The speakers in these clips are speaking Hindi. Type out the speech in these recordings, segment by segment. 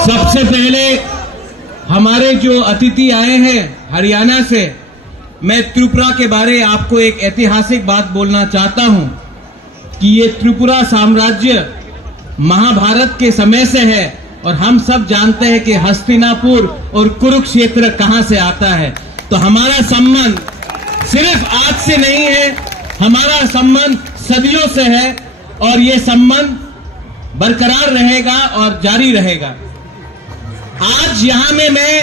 सबसे पहले हमारे जो अतिथि आए हैं हरियाणा से, मैं त्रिपुरा के बारे आपको एक ऐतिहासिक बात बोलना चाहता हूं कि ये त्रिपुरा साम्राज्य महाभारत के समय से है और हम सब जानते हैं कि हस्तिनापुर और कुरुक्षेत्र कहां से आता है। तो हमारा संबंध सिर्फ आज से नहीं है, हमारा संबंध सदियों से है और ये संबंध बरकरार रहेगा और जारी रहेगा। आज यहां में मैं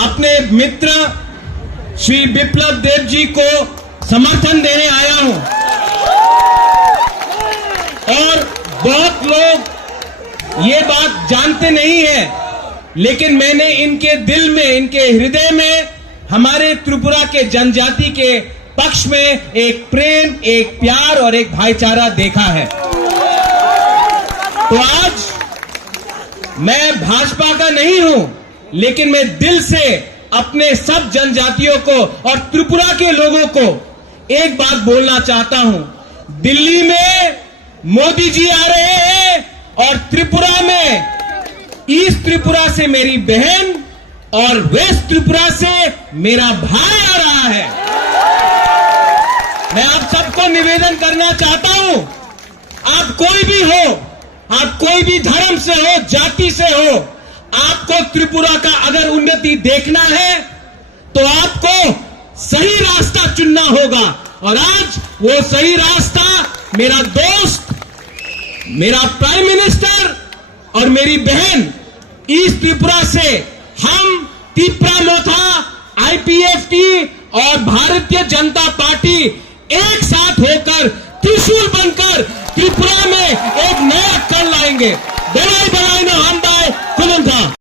अपने मित्र श्री बिप्लब देव जी को समर्थन देने आया हूं और बहुत लोग ये बात जानते नहीं है, लेकिन मैंने इनके दिल में, इनके हृदय में हमारे त्रिपुरा के जनजाति के पक्ष में एक प्रेम, एक प्यार और एक भाईचारा देखा है। तो आज मैं भाजपा का नहीं हूं, लेकिन मैं दिल से अपने सब जनजातियों को और त्रिपुरा के लोगों को एक बात बोलना चाहता हूं। दिल्ली में मोदी जी आ रहे हैं और त्रिपुरा में ईस्ट त्रिपुरा से मेरी बहन और वेस्ट त्रिपुरा से मेरा भाई आ रहा है। मैं आप सबको निवेदन करना चाहता हूं, आप कोई भी हो, आप कोई भी धर्म से हो, जाति से हो, आपको त्रिपुरा का अगर उन्नति देखना है तो आपको सही रास्ता चुनना होगा। और आज वो सही रास्ता मेरा दोस्त, मेरा प्राइम मिनिस्टर और मेरी बहन ईस्ट त्रिपुरा से हम तिप्रा मोथा, आईपीएफटी और भारतीय जनता पार्टी एक साथ होकर त्रिशूल बनकर त्रिपुरा में एक नया कल लाएंगे।